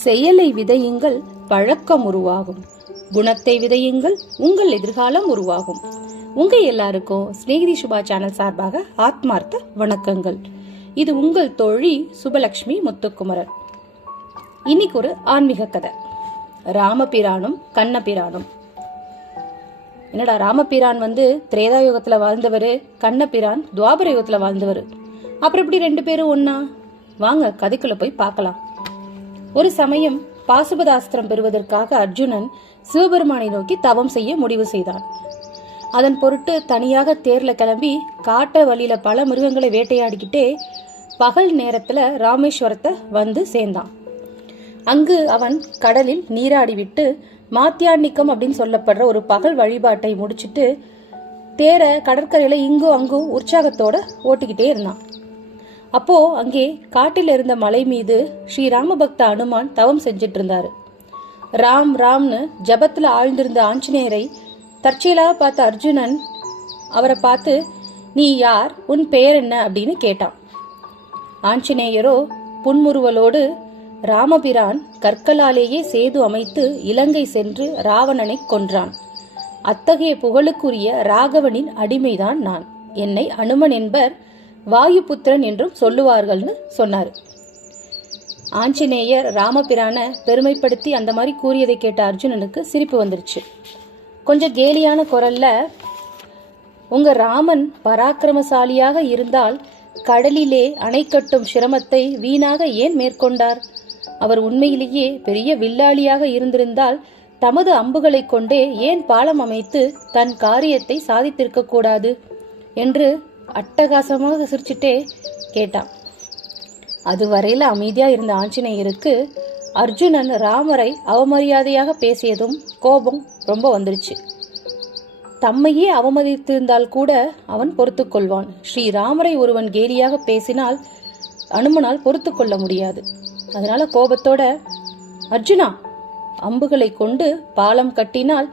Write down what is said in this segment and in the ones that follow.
செயலை விதையுங்கள், பழக்கம் உருவாகும். குணத்தை விதையுங்கள், உங்கள் எதிர்காலம் உருவாகும். உங்க எல்லாருக்கும் ஸ்நேகிதி சுபா சேனல் சார்பாக ஆத்மார்த்த வணக்கங்கள். இது உங்கள் தோழி சுபலட்சுமி முத்துக்குமரன். இன்னைக்கு ஒரு ஆன்மீக கதை. ராமபிரானும் கண்ணபிரானும். என்னடா, ராமபிரான் திரேதா யுகத்துல வாழ்ந்தவரு, கண்ணபிரான் துவாபர யுகத்துல வாழ்ந்தவரு. அப்புறம் எப்படி ரெண்டு பேரும் ஒன்னா? வாங்க கதைக்குள்ள போய் பார்க்கலாம். ஒரு சமயம் பாசுபதாஸ்திரம் பெறுவதற்காக அர்ஜுனன் சிவபெருமானை நோக்கி தவம் செய்ய முடிவு செய்தான். அதன் பொருட்டு தனியாக தேர்ல கிளம்பி காட்ட வழியில பல மிருகங்களை வேட்டையாடிக்கிட்டே பகல் நேரத்துல ராமேஸ்வரத்தை சேர்ந்தான். அங்கு அவன் கடலில் நீராடிவிட்டு மாத்தியான்னிக்கம் அப்படின்னு சொல்லப்படுற ஒரு பகல் வழிபாட்டை முடிச்சிட்டு தேரை கடற்கரையில இங்கும் அங்கும் உற்சாகத்தோட ஓட்டிக்கிட்டே இருந்தான். அப்போ அங்கே காட்டில் இருந்த மலை மீது ஸ்ரீ ராமபக்த அனுமான் தவம் செஞ்சிட்டு இருந்தாரு. ராம் ராம்னு ஜபத்துல ஆழ்ந்திருந்த ஆஞ்சநேயரை தற்செயலாக பார்த்த அர்ஜுனன் அவரை பார்த்து, நீ யார், உன் பெயர் என்ன அப்படின்னு கேட்டான். ஆஞ்சநேயரோ புன்முறுவலோடு, ராமபிரான் கற்களாலேயே சேது அமைத்து இலங்கை சென்று ராவணனை கொன்றான். அத்தகைய புகழுக்குரிய ராகவனின் அடிமைதான் நான். என்னை அனுமன் என்பர், வாயுபுத்திரன் என்றும் சொல்லுவார்கள்னு சொன்னாரு. ஆஞ்சநேயர் ராமபிரான பெருமைப்படுத்தி அந்த மாதிரி கூறியதை கேட்ட அர்ஜுனனுக்கு சிரிப்பு வந்துருச்சு. கொஞ்சம் கேலியான குரல்ல, உங்க ராமன் பராக்கிரமசாலியாக இருந்தால் கடலிலே அணை கட்டும் சிரமத்தை வீணாக ஏன் மேற்கொண்டார்? அவர் உண்மையிலேயே பெரிய வில்லாளியாக இருந்திருந்தால் தமது அம்புகளை கொண்டே ஏன் பாலம் அமைத்து தன் காரியத்தை சாதித்திருக்க கூடாது என்று அட்டகாசமாக சிரிச்சுட்டே கேட்டான். அதுவரையில அமைதியா இருந்த ஆஞ்சநேயருக்கு அர்ஜுனன் ராமரை அவமரியாதையாக பேசியதும் கோபம் ரொம்ப வந்துருச்சு. தம்மையே அவமதித்திருந்தால் கூட அவன் பொறுத்து கொள்வான். ஸ்ரீராமரை ஒருவன் கேலியாக பேசினால் அனுமனால் பொறுத்து கொள்ள முடியாது. அதனால கோபத்தோட, அர்ஜுனா, அம்புகளை கொண்டு பாலம் கட்டினால்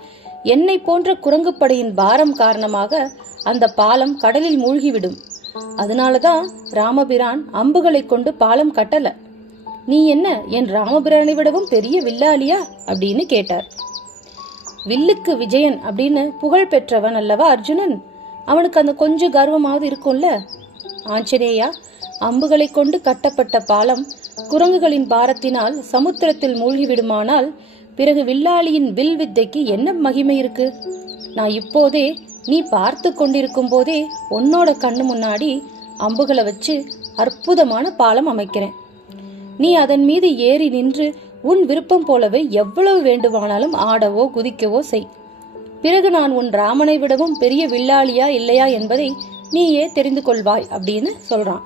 என்னை போன்ற குரங்குப்படையின் பாரம் காரணமாக அந்த பாலம் கடலில் மூழ்கிவிடும். அதனாலதான் ராமபிரான் அம்புகளை கொண்டு பாலம் கட்டல. நீ என்ன என் ராமபிரானை விடவும் பெரிய வில்லாளியா அப்படின்னு கேட்டார். வில்லுக்கு விஜயன் அப்படின்னு புகழ் பெற்றவன் அல்லவா அர்ஜுனன். அவனுக்கு அந்த கொஞ்சம் கர்வமாவது இருக்கும்ல. ஆஞ்சநேயா, அம்புகளை கொண்டு கட்டப்பட்ட பாலம் குரங்குகளின் பாரத்தினால் சமுத்திரத்தில் மூழ்கிவிடுமானால் பிறகு வில்லாளியின் வில் வித்தைக்கு என்ன மகிமை இருக்கு? நான் இப்போதே நீ பார்த்து கொண்டிருக்கும் போதே உன்னோட கண்ணு முன்னாடி அம்புகளை வச்சு அற்புதமான பாலம் அமைக்கிறேன். நீ அதன் மீது ஏறி நின்று உன் விருப்பம் போலவே எவ்வளவு வேண்டுமானாலும் ஆடவோ குதிக்கவோ செய். பிறகு நான் உன் ராமனை விடவும் பெரிய வில்லாளியா இல்லையா என்பதை நீயே தெரிந்து கொள்வாய் அப்படின்னு சொல்றான்.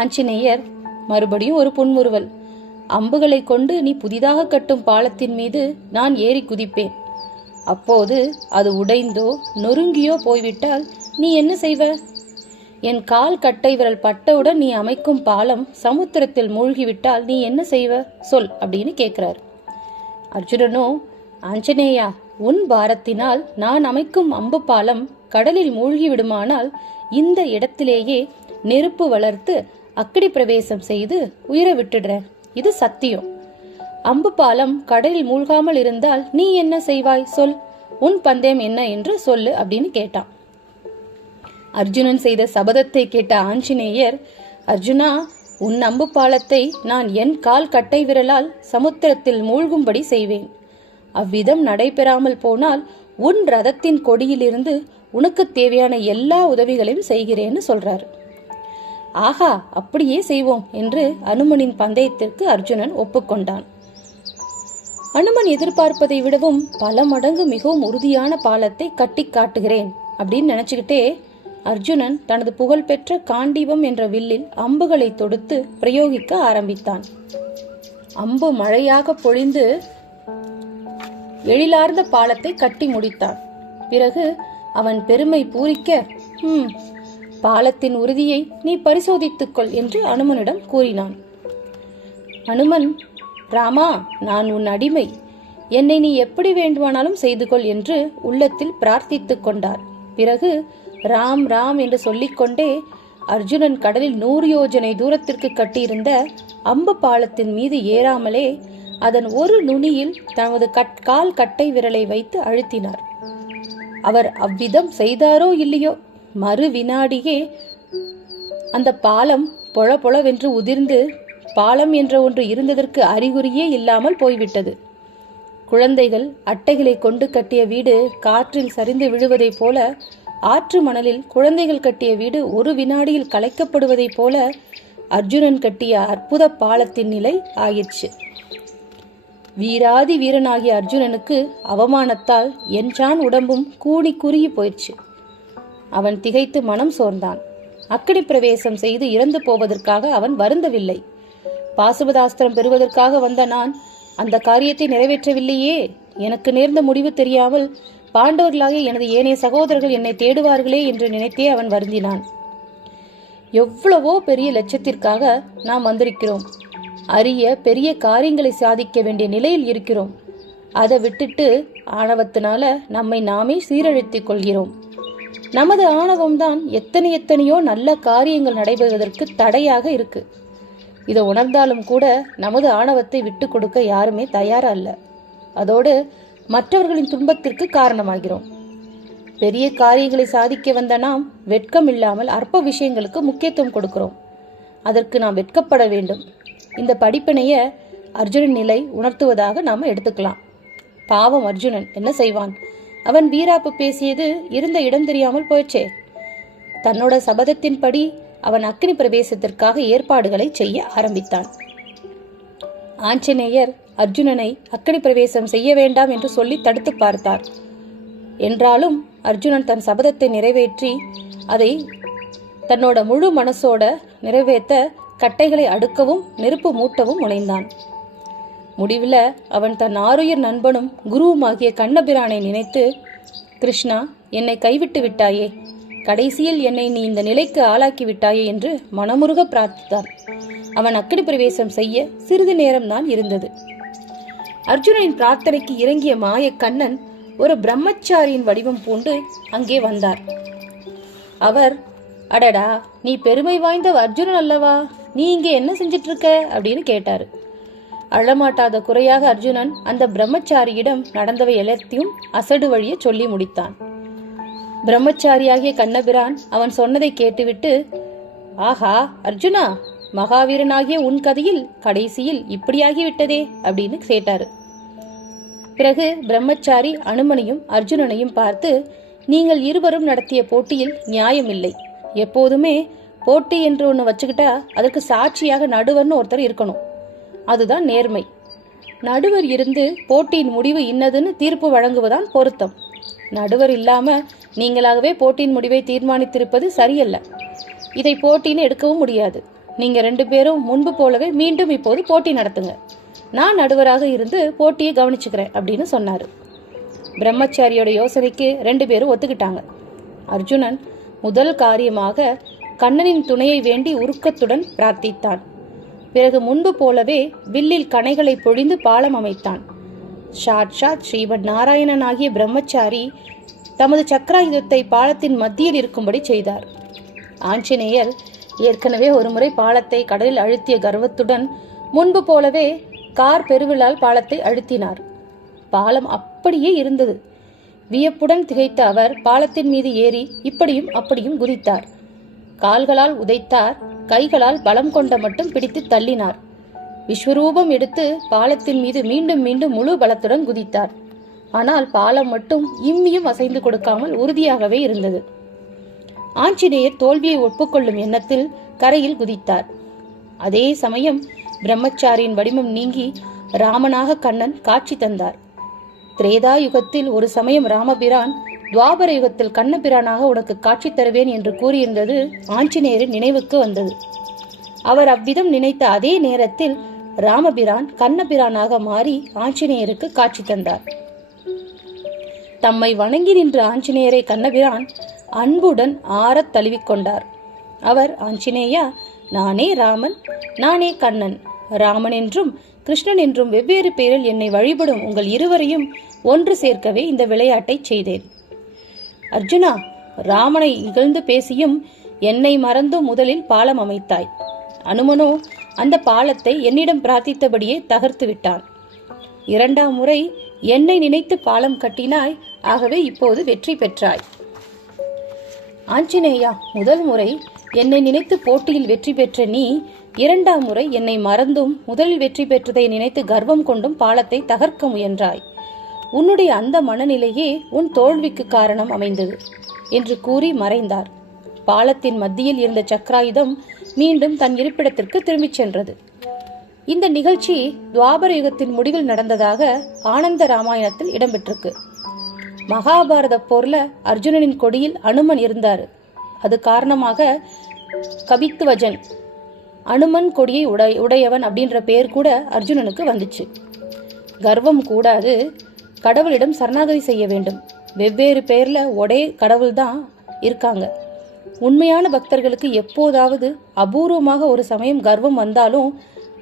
ஆஞ்சநேயர் மறுபடியும் ஒரு புன்முறுவல், அம்புகளை கொண்டு நீ புதிதாக கட்டும் பாலத்தின் மீது நான் ஏறி குதிப்பேன். அப்போது அது உடைந்தோ நொறுங்கியோ போய்விட்டால் நீ என்ன செய்வ? என் கால் கட்டை விரல் பட்டவுடன் நீ அமைக்கும் பாலம் சமுத்திரத்தில் மூழ்கிவிட்டால் நீ என்ன செய்வ சொல் அப்படின்னு கேட்கிறார். அர்ஜுனனோ, ஆஞ்சநேயா, உன் பாரத்தினால் நான் அமைக்கும் அம்பு பாலம் கடலில் மூழ்கிவிடுமானால் இந்த இடத்திலேயே நெருப்பு வளர்த்து அக்கடி பிரவேசம் செய்து உயிரை விட்டுடுறேன். இது சத்தியம். அம்பு பாலம் கடலில் மூழ்காமல் இருந்தால் நீ என்ன செய்வாய் சொல். உன் பந்தயம் என்ன என்று சொல்லு அப்படின்னு கேட்டான். அர்ஜுனன் செய்த சபதத்தை கேட்ட ஆஞ்சநேயர், அர்ஜுனா, உன் அம்பு பாலத்தை நான் என் கால் கட்டை விரலால் சமுத்திரத்தில் மூழ்கும்படி செய்வேன். அவ்விதம் நடைபெறாமல் போனால் உன் ரதத்தின் கொடியிலிருந்து உனக்கு தேவையான எல்லா உதவிகளையும் செய்கிறேன்னு சொல்றாரு. ஆஹா, அப்படியே செய்வோம் என்று அனுமனின் பந்தயத்திற்கு அர்ஜுனன் ஒப்புக்கொண்டான். அனுமன் எதிர்பார்ப்பதை விடவும் பல மடங்கு மிகவும் உறுதியான பாலத்தை கட்டி காட்டுகிறேன் அப்படின்னு நினைச்சுக்கிட்டே அர்ஜுனன் தனது புகழ்பெற்ற காண்டீபம் என்ற வில்லில் அம்புகளை தொடுத்து பிரயோகிக்க ஆரம்பித்தான். அம்பு மழையாக பொழிந்து எழிலார்ந்த பாலத்தை கட்டி முடித்தான். பிறகு அவன் பெருமை பூரிக்க, பாலத்தின் உறுதியை நீ பரிசோதித்துக்கொள் என்று அனுமனிடம் கூறினான். அனுமன், ராமா, நான் உன் அடிமை, என்னை நீ எப்படி வேண்டுமானாலும் செய்து கொள் என்று உள்ளத்தில் பிரார்த்தித்துக் கொண்டார். பிறகு ராம் ராம் என்று சொல்லிக்கொண்டே அர்ஜுனன் கடலில் 100 யோஜனை தூரத்திற்கு கட்டியிருந்த அம்பு பாலத்தின் மீது ஏறாமலே அதன் ஒரு நுனியில் தமது கால் கட்டை விரலை வைத்து அழுத்தினார். அவர் அவ்விதம் செய்தாரோ இல்லையோ, மறு வினாடியே அந்த பாலம் பொழ பொழவென்று உதிர்ந்து பாலம் என்ற ஒன்று இருந்ததற்கு அறிகுறியே இல்லாமல் போய்விட்டது. குழந்தைகள் அட்டைகளை கொண்டு கட்டிய வீடு காற்றில் சரிந்து விழுவதைப் போல, ஆற்று மணலில் குழந்தைகள் கட்டிய வீடு ஒரு வினாடியில் கலைக்கப்படுவதைப் போல அர்ஜுனன் கட்டிய அற்புத பாலத்தின் நிலை ஆயிற்று. வீராதி வீரனாகிய அர்ஜுனனுக்கு அவமானத்தால் என்றான் உடம்பும் கூனி குறுகி போயிடுச்சு. அவன் திகைத்து மனம் சோர்ந்தான். அக்கினி பிரவேசம் செய்து இறந்து போவதற்காக அவன் வருந்தவில்லை. பாசுபதாஸ்திரம் பெறுவதற்காக வந்த நான் அந்த காரியத்தை நிறைவேற்றவில்லையே. எனக்கு நேர்ந்த முடிவு தெரியாமல் பாண்டவர்களாகிய எனது ஏனைய சகோதரர்கள் என்னை தேடுவார்களே என்று நினைத்தே அவன் வருந்தினான். எவ்வளவோ பெரிய லட்சத்திற்காக நாம் வந்திருக்கிறோம். அரிய பெரிய காரியங்களை சாதிக்க வேண்டிய நிலையில் இருக்கிறோம். அதை விட்டுட்டு ஆணவத்தினால நம்மை நாமே சீரழித்துக் கொள்கிறோம். நமது ஆணவம்தான் எத்தனையோ நல்ல காரியங்கள் நடைபெறுவதற்கு தடையாக இருக்கு. இதை உணர்ந்தாலும் கூட நமது ஆணவத்தை விட்டு கொடுக்க யாருமே தயாரா இல்ல. அதோடு மற்றவர்களின் துன்பத்திற்கு காரணமாகிறோம். பெரிய காரியங்களை சாதிக்க வந்த நாம் வெட்கம் இல்லாமல் அற்ப விஷயங்களுக்கு முக்கியத்துவம் கொடுக்கிறோம். அதற்கு நாம் வெட்கப்பட வேண்டும். இந்த படிப்பினைய அர்ஜுனன் நிலை உணர்த்துவதாக நாம எடுத்துக்கலாம். பாவம் அர்ஜுனன் என்ன செய்வான்? அவன் வீராப்பு பேசியது இருந்த இடம் தெரியாமல் போயிடுச்சே. தன்னோட சபதத்தின்படி அவன் அக்னி பிரவேசத்திற்காக ஏற்பாடுகளை செய்ய ஆரம்பித்தான். ஆஞ்சநேயர் அர்ஜுனனை அக்னி பிரவேசம் செய்ய வேண்டாம் என்று சொல்லி தடுத்து பார்த்தார். என்றாலும் அர்ஜுனன் தன் சபதத்தை நிறைவேற்றி அதை தன்னோட முழு மனசோட நிறைவேற்ற கட்டைகளை அடுக்கவும் நெருப்பு மூட்டவும் முனைந்தான். முடிவில் அவன் தன் ஆருயிர் நண்பனும் குருவுமாகிய கண்ணபிரானை நினைத்து, கிருஷ்ணா, என்னை கைவிட்டு விட்டாயே, கடைசியில் என்னை நீ இந்த நிலைக்கு ஆளாக்கி விட்டாயே என்று மனமுருக பிரார்த்தித்தான். அவன் அக்னி பிரவேசம் செய்ய சிறிது நேரம்தான் இருந்தது. அர்ஜுனனின் பிரார்த்தனைக்கு இறங்கிய மாய கண்ணன் ஒரு பிரம்மச்சாரியின் வடிவம் பூண்டு அங்கே வந்தார். அவர், அடடா, நீ பெருமை வாய்ந்த அர்ஜுனன் அல்லவா, நீ இங்கே என்ன செஞ்சிட்டு இருக்க அப்படின்னு கேட்டாரு. அழமாட்டாத குறையாக அர்ஜுனன் அந்த பிரம்மச்சாரியிடம் நடந்தவை எல்லாத்தையும் அசடு வழிய சொல்லி முடித்தான். பிரம்மச்சாரியாகிய கண்ணபிரான் அவன் சொன்னதை கேட்டுவிட்டு, ஆஹா அர்ஜுனா, மகாவீரனாகிய உன் கதையில் கடைசியில் இப்படியாகிவிட்டதே அப்படின்னு கேட்டாரு. பிறகு பிரம்மச்சாரி அனுமனையும் அர்ஜுனனையும் பார்த்து, நீங்கள் இருவரும் நடத்திய போட்டியில் நியாயமில்லை. எப்போதுமே போட்டி என்று ஒன்று வச்சுக்கிட்டா அதற்கு சாட்சியாக நடுவர்னு ஒருத்தர் இருக்கணும். அதுதான் நேர்மை. நடுவர் இருந்து போட்டியின் முடிவு இன்னதுன்னு தீர்ப்பு வழங்குவதான் பொருத்தம். நடுவர் இல்லாம நீங்களாகவே போட்டியின் முடிவை தீர்மானித்திருப்பது சரியல்ல. இதை போட்டின்னு எடுக்கவும் முடியாது. நீங்க 2 பேரும் முன்பு போலவே மீண்டும் இப்போது போட்டி நடத்துங்க. நான் நடுவராக இருந்து போட்டியை கவனிச்சுக்கிறேன் அப்படின்னு சொன்னாரு. பிரம்மச்சாரியோட யோசனைக்கு 2 பேரும் ஒத்துக்கிட்டாங்க. அர்ஜுனன் முதல் காரியமாக கண்ணனின் துணையை வேண்டி உருக்கத்துடன் பிரார்த்தித்தான். பிறகு முன்பு போலவே வில்லில் கணைகளை பொழிந்து பாலம் அமைத்தான். சாட்சாத் ஸ்ரீமன் நாராயணன் ஆகிய பிரம்மச்சாரி தமது சக்கராயுதத்தை பாலத்தின் மத்தியில் இருக்கும்படி செய்தார். ஆஞ்சநேயர் ஏற்கனவே ஒருமுறை பாலத்தை கடலில் அழுத்திய கர்வத்துடன் முன்பு போலவே கார் பெருவிழால் பாலத்தை அழுத்தினார். பாலம் அப்படியே இருந்தது. வியப்புடன் திகைத்த அவர் பாலத்தின் மீது ஏறி இப்படியும் அப்படியும் குதித்தார். கால்களால் உதைத்தார், கைகளால் பலம் கொண்ட மட்டும் பிடித்து தள்ளினார். விஸ்வரூபம் எடுத்து பாலத்தின் மீது மீண்டும் மீண்டும் முழு பலத்துடன் குதித்தார். ஆனால் பாலம் மட்டும் இம்மியும் அசைந்து கொடுக்காமல் உறுதியாகவே இருந்தது. ஆஞ்சநேயர் தோல்வியை ஒப்புக்கொள்ளும் எண்ணத்தில் கரையில் குதித்தார். அதே சமயம் பிரம்மச்சாரியின் வடிவம் நீங்கி ராமனாக கண்ணன் காட்சி தந்தார். திரேதா யுகத்தில் ஒரு சமயம் ராமபிரான் துவாபர யுகத்தில் கண்ணபிரானாக உனக்கு காட்சி தருவேன் என்று கூறியிருந்தது ஆஞ்சநேயரின் நினைவுக்கு வந்தது. அவர் அவ்விதம் நினைத்த அதே நேரத்தில் ராமபிரான் கண்ணபிரானாக மாறி ஆஞ்சநேயருக்கு காட்சி தந்தார். தம்மை வணங்கி நின்ற ஆஞ்சநேயரை கண்ணபிரான் அன்புடன் ஆறத் தழுவிக்கொண்டார். அவர், ஆஞ்சநேயா, நானே ராமன், நானே கண்ணன். ராமன் என்றும் கிருஷ்ணன் என்றும் வெவ்வேறு பெயரில் என்னை வழிபடும் உங்கள் இருவரையும் ஒன்று சேர்க்கவே இந்த விளையாட்டை செய்தேன். அர்ஜுனா, ராமனை இகழ்ந்து பேசியும் என்னை மறந்தும் முதலில் பாலம் அமைத்தாய். அனுமனோ அந்த பாலத்தை என்னிடம் பிரார்த்தித்தபடியே தகர்த்து விட்டான். 2ஆம் முறை என்னை நினைத்து பாலம் கட்டினாய், ஆகவே இப்போது வெற்றி பெற்றாய். ஆஞ்சநேயா, முதல் முறை என்னை நினைத்து போட்டியில் வெற்றி பெற்ற நீ 2ஆம் முறை என்னை மறந்தும் முதலில் வெற்றி பெற்றதை நினைத்து கர்வம் கொண்டும் பாலத்தை தகர்க்க முயன்றாய். உன்னுடைய அந்த மனநிலையே உன் தோல்விக்கு காரணம் அமைந்தது என்று கூறி மறைந்தார். பாலத்தின் மத்தியில் இருந்த சக்கராயுதம் மீண்டும் தன் இருப்பிடத்திற்கு திரும்பிச் சென்றது. இந்த நிகழ்ச்சி துவாபர யுகத்தின் முடிவில் நடந்ததாக ஆனந்த ராமாயணத்தில் இடம்பெற்றிருக்கு. மகாபாரத போர்ல அர்ஜுனனின் கொடியில் அனுமன் இருந்தாரு. அது காரணமாக கபித்துவஜன், அனுமன் கொடியை உடையவன் அப்படின்ற பெயர் கூட அர்ஜுனனுக்கு வந்துச்சு. கர்வம் கூடாது, கடவுளிடம் சரணாகதி செய்ய வேண்டும். வெவ்வேறு பெயர்ல ஒரே கடவுள் தான் இருக்காங்க. உண்மையான பக்தர்களுக்கு எப்போதாவது அபூர்வமாக ஒரு சமயம் கர்வம் வந்தாலும்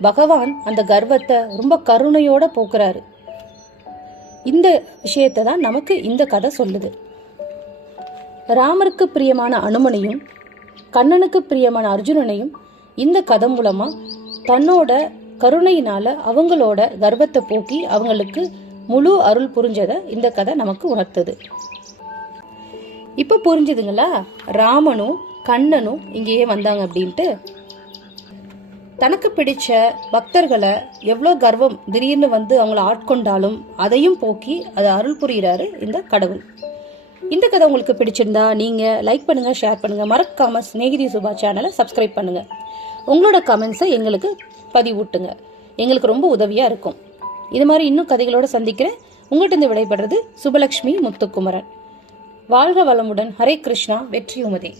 பகவான் அந்த கர்வத்தை ரொம்ப கருணையோட போக்குறாரு. இந்த விஷயத்தை தான் நமக்கு இந்த கதை சொல்லுது. ராமருக்கு பிரியமான அனுமனையும் கண்ணனுக்கு பிரியமான அர்ஜுனனையும் இந்த கதை மூலமா தன்னோட கருணையினால அவங்களோட கர்வத்தை போக்கி அவங்களுக்கு முழு அருள் புரிஞ்சதை இந்த கதை நமக்கு உணர்த்துது. இப்ப புரிஞ்சுதுங்களா ராமனும் கண்ணனும் இங்கேயே வந்தாங்க அப்படின்ட்டு. தனக்கு பிடிச்ச பக்தர்களை எவ்வளோ கர்வம் திடீர்னு வந்து அவங்கள ஆட்கொண்டாலும் அதையும் போக்கி அதை அருள் புரிகிறாரு இந்த கடவுள். இந்த கதை உங்களுக்கு பிடிச்சிருந்தா நீங்க லைக் பண்ணுங்க, ஷேர் பண்ணுங்க, மறக்காம ஸ்நேகிதி சுபா சேனலை சப்ஸ்கிரைப் பண்ணுங்க. உங்களோட கமெண்ட்ஸை எங்களுக்கு பதிவூட்டுங்க, எங்களுக்கு ரொம்ப உதவியா இருக்கும். இது மாதிரி இன்னும் கதைகளோட சந்திக்கிறேன். உங்கள்கிட்ட இருந்து விடைபெறுறது சுபலட்சுமி முத்துக்குமரன். வாழ்க வளமுடன். ஹரே கிருஷ்ணா. வெற்றி உமதே.